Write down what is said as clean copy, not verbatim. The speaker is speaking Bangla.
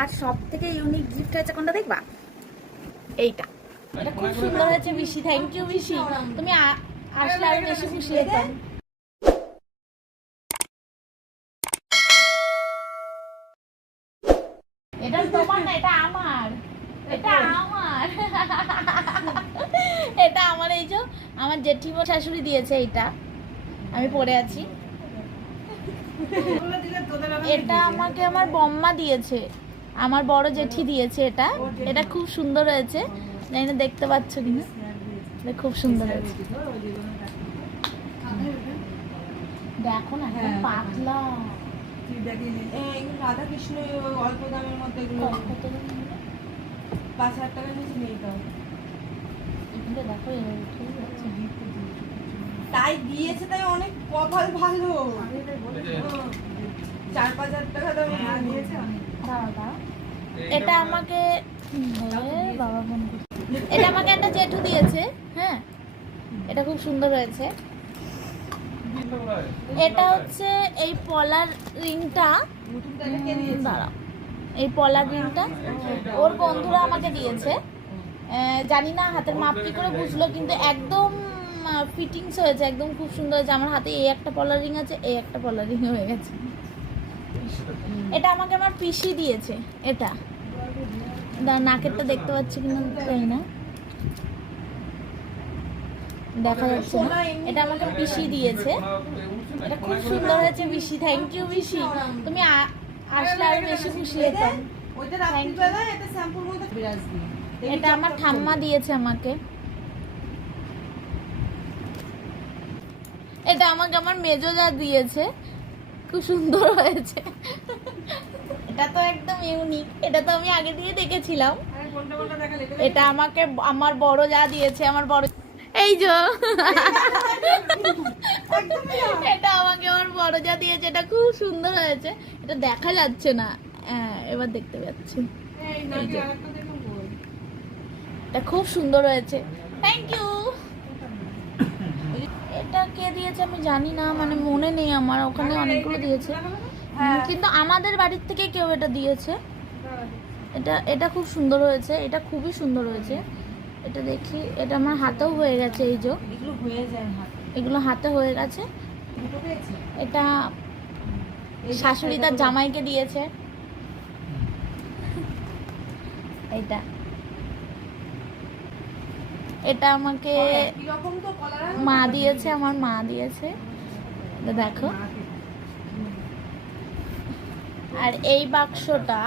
আর সব থেকে ইউনিক গিফট হয়েছে কোনটা দেখবা? এইটা, এটা খুব সুন্দর হয়েছে বিশি। থ্যাংক ইউ বিশি, তুমি আসলে আরো বেশি খুশি হতাম। এটা তোমার না, এটা আমার, এটা আমার, এটা আমার। এই যে আমার জেঠিমা শাশুড়ি দিয়েছে, এইটা আমি পরে আছি। এটা আমাকে আমার বম্মা দিয়েছে, আমার বড় জেঠি দিয়েছে। এটা এটা খুব সুন্দর হয়েছে, জানি না দেখতে পাচ্ছ কিনা, খুব সুন্দর হয়েছে। দেখো না পাতলা, রাধা কৃষ্ণ অল্প দামের মধ্যে এগুলো 5,000 টাকা নিচে নিয়ে দাও। দেখো তাই দিয়েছে, তাই অনেক কপাল ভালো। 4-5,000 টাকা দামে দিয়েছে। এটা আমাকে বাবা ফোন করছে, এটা আমাকে একটা জেঠু দিয়েছে। হ্যাঁ, এটা খুব সুন্দর হয়েছে। এটা হচ্ছে এই পলার রিংটা, দাঁড়াও, এই পলার রিংটা ওর বন্ধুরা আমাকে দিয়েছে। জানি না হাতের মাপ কি করে বুঝলো, কিন্তু একদম ফিটিংস হয়েছে, একদম খুব সুন্দর হয়েছে। আমার হাতে এই একটা পলার রিং আছে, এই একটা পলার রিং হয়ে গেছে। এটা আমাকে আমার পিসি দিয়েছে। এটা নাকেরটা দেখতে পাচ্ছি কিনা তাই না, দেখা যাচ্ছে না। এটা আমাকে পিসি দিয়েছে, এটা খুব সুন্দর হয়েছে বিশি। থ্যাংক ইউ বিশি, তুমি আসলে আরো বেশি খুশি হতাম। এটা আমার ঠাম্মা দিয়েছে আমাকে। এটা আমাকে আমার মেজো যা দিয়েছে, খুব সুন্দর হয়েছে। এটা তো একদম ইউনিক, এটা তো আমি আগে দিয়ে দেখেছিলাম। এটা আমাকে আমার বড় যা দিয়েছে, আমার বড়, এই যে এটা আমাকে আমার বড় যা দিয়েছে, এটা খুব সুন্দর হয়েছে। এটা দেখা যাচ্ছে না, এবার দেখতে পাচ্ছি। এটা খুব সুন্দর হয়েছে, থ্যাংক ইউ। এটা কে দিয়েছে আমি জানি না, মানে মনে নেই আমার, ওখানে অনেকগুলো দিয়েছে, কিন্তু আমাদের বাড়ির থেকে কেউ এটা দিয়েছে। এটা এটা খুব সুন্দর হয়েছে, এটা খুবই সুন্দর হয়েছে। এটা দেখি, এটা আমার হাতেও হয়ে গেছে। এই যে এগুলো হাতে হয়ে গেছে। এটা শাশুড়ি তার জামাইকে দিয়েছে। এইটা, এটা আমাকে মা দিয়েছে, আমার মা দিয়েছে, দেখো। আর এই বাক্সটা